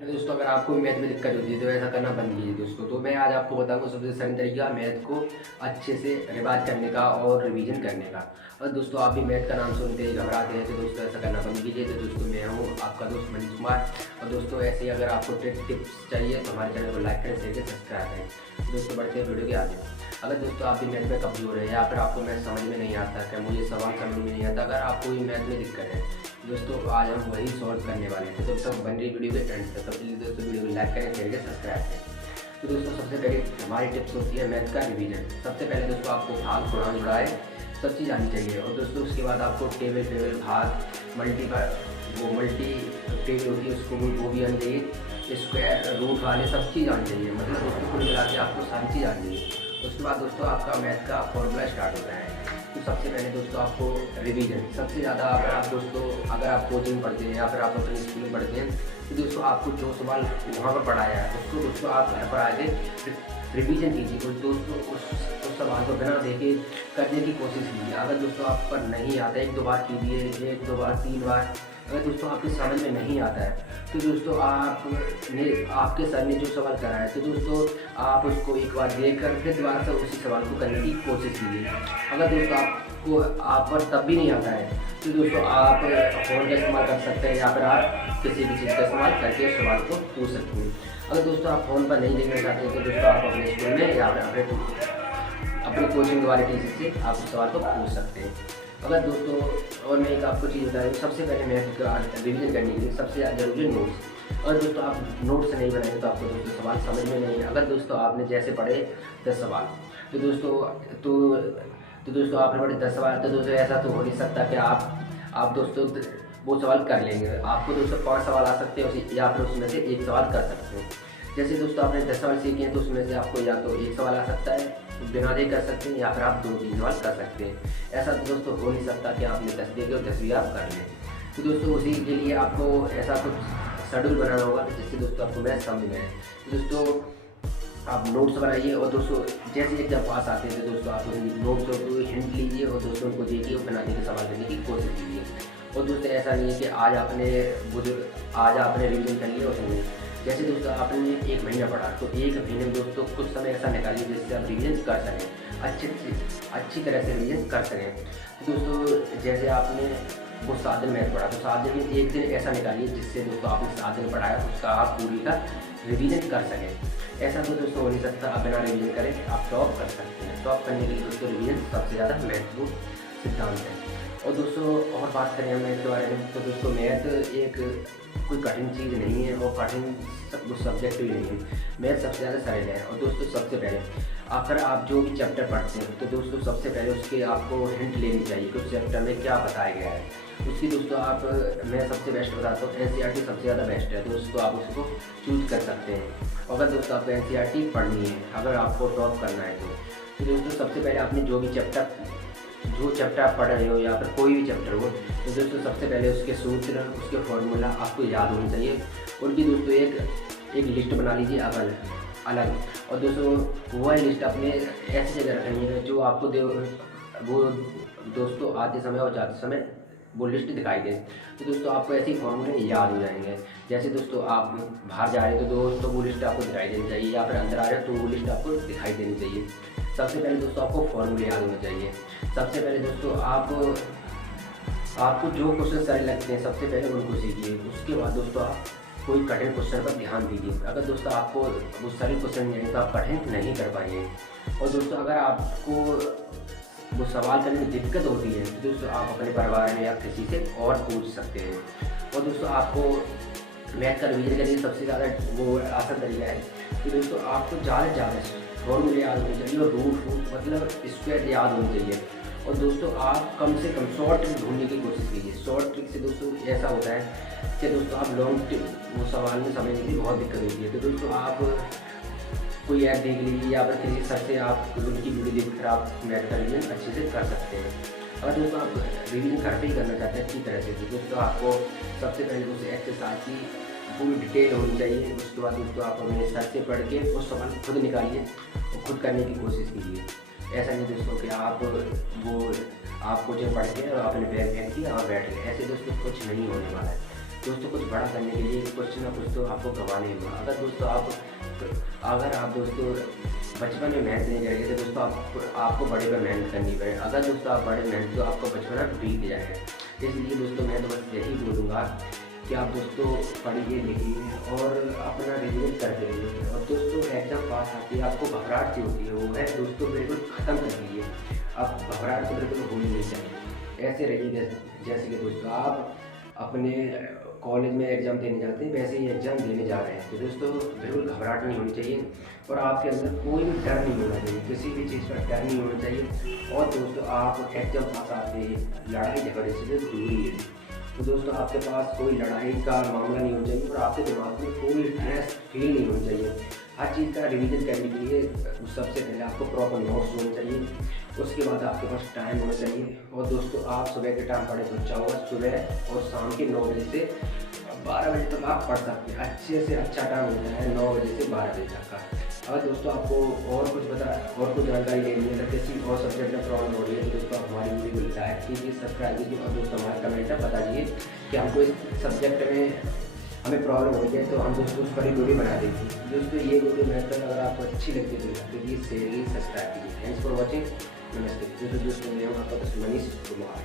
दोस्तों अगर आपको भी मैथ में दिक्कत होती है तो ऐसा करना बंद कीजिए दोस्तों। तो मैं आज आपको बताऊंगा सबसे सरल तरीका मैथ को अच्छे से रिवाइज करने का और रिवीजन करने का। और दोस्तों आप भी मैथ का नाम सुनते ही घबराते हैं तो दोस्तों ऐसा करना बंद कीजिए। तो दोस्तों मैं हूँ आपका दोस्त मनीष कुमार। और दोस्तों ऐसे ही अगर आपको टिप्स चाहिए तो हमारे चैनल को लाइक करें, शेयर करें, सब्सक्राइब करें। तो दोस्तों बढ़ते हैं वीडियो के आगे। अगर दोस्तों आप भी मैथ में कमजोर है या फिर आपको मैथ समझ में नहीं आता, क्या मुझे सवाल समझ में नहीं आता, अगर आपको भी मैथ में दिक्कत है दोस्तों आज हम वही सॉल्व करने वाले हैं। तो जब तक बन रही वीडियो के एंड तक, तब दोस्तों वीडियो को लाइक करें, शेयर करें, सब्सक्राइब करें। तो दोस्तों सबसे पहले हमारी टिप्स होती है मैथ का रिवीजन। सबसे पहले दोस्तों आपको भाग, गुणा, जुड़ाए सब चीज़ आनी चाहिए। और दोस्तों उसके बाद आपको टेबल भाग, मल्टी टेबल होती है उसको वो भी आनी चाहिए, स्क्वायर रूट वाले सब चीज़ आनी चाहिए। मतलब दोस्तों कुल मिला के आपको सारी चीज़ आनी चाहिए। उसके बाद दोस्तों आपका मैथ का फॉर्मूला स्टार्ट होता है। तो सबसे पहले दोस्तों आपको रिवीजन सबसे ज़्यादा, अगर आप दोस्तों अगर आप कोचिंग पढ़ते हैं या फिर आप अपनी स्कूल में पढ़ते हैं तो दोस्तों आपको जो सवाल वहाँ पर पढ़ाया है उसको दोस्तों आप घर पर आके रिवीजन कीजिए। कुछ दोस्तों उस सवाल को बिना देखे करने की कोशिश कीजिए। अगर दोस्तों आप पर नहीं आता, एक दो बार कीजिए, एक दो बार, तीन बार। अगर दोस्तों आपके समझ में नहीं आता है तो दोस्तों आपके सर ने जो सवाल करा है तो दोस्तों आप उसको एक बार देख कर फिर दोबारा से उसी सवाल को करने की कोशिश कीजिए। अगर दोस्तों आप पर तब भी नहीं आता है तो दोस्तों आप फ़ोन का इस्तेमाल कर सकते हैं या फिर आप किसी भी चीज़ का इस्तेमाल करके सवाल को पूछ सकते हैं। अगर दोस्तों आप फ़ोन पर नहीं देखना चाहते हैं तो दोस्तों आप अपने स्कूल में या फिर अपने कोचिंग वाले टीचर से आप उस सवाल को पूछ सकते हैं। अगर दोस्तों और मैं एक आपको चीज़ बता दूँ, सबसे पहले मैथ का रिवीजन करने के लिए सबसे ज़्यादा जरूरी है नोट्स। अगर दोस्तों आप नोट्स नहीं बनाएंगे तो आपको दोस्तों सवाल समझ में नहीं है। अगर दोस्तों आपने जैसे पढ़े 10 सवाल तो दोस्तों आपने पढ़े 10 सवाल तो दोस्तों ऐसा तो हो नहीं सकता कि आप दोस्तों वो सवाल कर लेंगे। आपको दोस्तों 5 सवाल आ सकते हैं या फिर उसमें से एक सवाल कर सकते हैं। जैसे दोस्तों आपने 10 सवाल सीखे हैं तो उसमें से आपको या तो एक सवाल आ सकता है, बिना देख कर सकते हैं, या फिर आप 2-3 सवाल कर सकते हैं। ऐसा तो दोस्तों हो नहीं सकता कि आपने 10 देखे और 10 भी आप कर लें। तो दोस्तों उसी के लिए आपको ऐसा कुछ शेड्यूल बनाना होगा जिससे दोस्तों आपको मैथ समझ में आए। तो दोस्तों आप नोट्स बनाइए और दोस्तों जैसे एग्जाम पास आते हैं तो दोस्तों आप उन नोट्स को हिंट लीजिए और दोस्तों उनको देखिए और बना के सवाल करने की कोशिश कीजिए। और दोस्तों ऐसा नहीं है कि आज आपने रिवीजन कर लिया और नहीं। जैसे दोस्तों आपने 1 महीना पढ़ा तो 1 महीने में दोस्तों कुछ समय ऐसा निकालिए जिससे आप रिवीजन कर सकें, अच्छी तरह से रिवीजन कर सकें। तो दोस्तों जैसे आपने वो 7 दिन मैथ पढ़ा तो 7 दिन में 1 दिन ऐसा निकालिए जिससे दोस्तों आपने 7 दिन पढ़ाया उसका आप पूरी का रिवीजन कर सकें। ऐसा तो दोस्तों हो नहीं सकता आप बिना रिवीजन करें आप टॉप कर सकते हैं। टॉप करने के लिए दोस्तों रिवीजन सबसे ज़्यादा महत्वपूर्ण सिद्धांत है। और दोस्तों और बात करें हम मैथ के बारे में तो दोस्तों मैथ एक कोई कठिन चीज़ नहीं है और कठिन सब्जेक्ट भी नहीं है। मैथ सबसे ज़्यादा सरल है। और दोस्तों सबसे पहले अगर आप जो भी चैप्टर पढ़ते हैं तो दोस्तों सबसे पहले उसके आपको हिंट लेनी चाहिए कि उस चैप्टर में क्या बताया गया है। उसकी दोस्तों मैं सबसे बेस्ट बताता हूँ NCERT सबसे ज़्यादा बेस्ट है। दोस्तों आप उसको चूज़ कर सकते हैं। अगर दोस्तों आपको NCERT पढ़नी है, अगर आपको टॉप करना है तो दोस्तों सबसे पहले आपने जो चैप्टर आप पढ़ रहे हो या फिर कोई भी चैप्टर हो तो दोस्तों सबसे पहले उसके सूत्र, उसके फॉर्मूला आपको याद होनी चाहिए। उनकी दोस्तों एक लिस्ट बना लीजिए अलग। और दोस्तों वह लिस्ट अपने ऐसी जगह रखनी है जो आपको वो दोस्तों आते समय और जाते समय वो लिस्ट दिखाई दे। तो दोस्तों आपको ऐसे ही फॉर्मूले याद हो जाएंगे। जैसे दोस्तों आप बाहर जा रहे हैं तो दोस्तों वो लिस्ट आपको दिखाई देनी चाहिए, या फिर अंदर आ रहे हो तो वो लिस्ट आपको दिखाई देनी चाहिए। सबसे पहले दोस्तों आपको फॉर्मूले याद होने चाहिए। सबसे पहले दोस्तों आपको जो क्वेश्चन सारे लगते हैं सबसे पहले उनको सीखिए। उसके बाद दोस्तों आप कोई कठिन क्वेश्चन पर ध्यान दीजिए। अगर दोस्तों आपको वो सारे क्वेश्चन नहीं तो आप कठिन नहीं कर पाएंगे। और दोस्तों अगर आपको वो सवाल करने में दिक्कत होती है तो दोस्तों आप अपने परिवार में या किसी से और पूछ सकते हैं। और दोस्तों आपको मैथ का रिवीजन के लिए सबसे ज़्यादा वो आसान तरीका है कि दोस्तों आपको ज़्यादा फॉर्मूले याद होने चाहिए और रूट मतलब स्क्वायर याद होनी चाहिए। और दोस्तों आप कम से कम शॉर्ट ट्रिक ढूंढने की कोशिश कीजिए। शॉर्ट ट्रिक से दोस्तों ऐसा होता है कि दोस्तों आप लॉन्ग वो सवाल में समझने के लिए बहुत दिक्कत होती है। तो दोस्तों आप कोई ऐप देख लीजिए या फिर किसी सर से आप उनकी वीडियो देख कर आप मैथ का रिवीजन अच्छे से कर सकते हैं। अगर दोस्तों आप रिवीजन घर पे ही करना चाहते हैं अच्छी तरह से तो दोस्तों आपको सबसे पहले दोस्तों एक्सरसाइज की पूरी डिटेल होनी चाहिए। उसके बाद दोस्तों आप अपने सर से पढ़ के वो सवाल खुद निकालिए और खुद करने की कोशिश कीजिए। ऐसा नहीं दोस्तों कि आप कोचिंग पढ़ के और आपने बैग फेंक दिया और बैठ गए, ऐसे दोस्तों कुछ नहीं होने वाला है। दोस्तों कुछ बड़ा करने के लिए कुछ ना कुछ तो आपको गंवाने होगा। अगर दोस्तों आप दोस्तों बचपन में मेहनत नहीं करेंगे तो दोस्तों आपको बड़े पर मेहनत करनी पड़े। अगर दोस्तों आप बड़े मेहनत तो आपको बचपना बीत जाएगा। इसलिए दोस्तों मैं तो बस यही बोलूँगा कि आप दोस्तों पढ़िए लिखिए और अपना रिविजन करते रहिए। और दोस्तों एग्ज़ाम पास आती है, आपको घबराहट सी होती है, वो है दोस्तों बिल्कुल ख़त्म कर दीजिए। आप घबराहट तो बिल्कुल होनी नहीं चाहिए। ऐसे रहिए जैसे कि दोस्तों आप अपने कॉलेज में एग्ज़ाम देने जाते हैं वैसे ही एग्ज़ाम देने जा रहे हैं। तो दोस्तों बिल्कुल घबराहट नहीं होनी चाहिए और आपके अंदर कोई भी डर नहीं होना चाहिए, किसी भी चीज़ का डर नहीं होना चाहिए। और दोस्तों आप एग्ज़ाम पास आते लड़ाई झगड़े से दूर ही है। तो दोस्तों आपके पास कोई लड़ाई का मामला नहीं होना चाहिए और आपके दिमाग में कोई स्ट्रेस फील नहीं होना चाहिए। हर चीज़ का रिवीजन करने के लिए सबसे पहले आपको प्रॉपर नोट्स होने चाहिए, उसके बाद आपके पास टाइम होना चाहिए। और दोस्तों आप सुबह के टाइम पढ़े तो अच्छा होगा, सुबह और शाम के 9 बजे से 12 बजे तक आप पढ़ सकते हैं। अच्छे से अच्छा टाइम होता है 9 बजे से 12 बजे तक का। अगर दोस्तों आपको और कुछ जानकारी लेनी है अगर किसी और सब्जेक्ट में प्रॉब्लम हो रही है तो दोस्तों आप हमारी वीडियो को लाइक कीजिए, सब्सक्राइब कीजिए और दोस्तों हमारे कमेंट में बता दीजिए कि हमको इस सब्जेक्ट में हमें प्रॉब्लम हो जाए तो हम दोस्तों उस पर ही वीडियो बना देंगे। दोस्तों ये वीडियो मेथड अगर आपको अच्छी लगती है तो प्लीज़ शेयर कीजिए, सब्सक्राइब कीजिए। Thanks for watching. नमस्ते दोस्तों, मैं हूँ आपका दोस्त मनीष कुमार।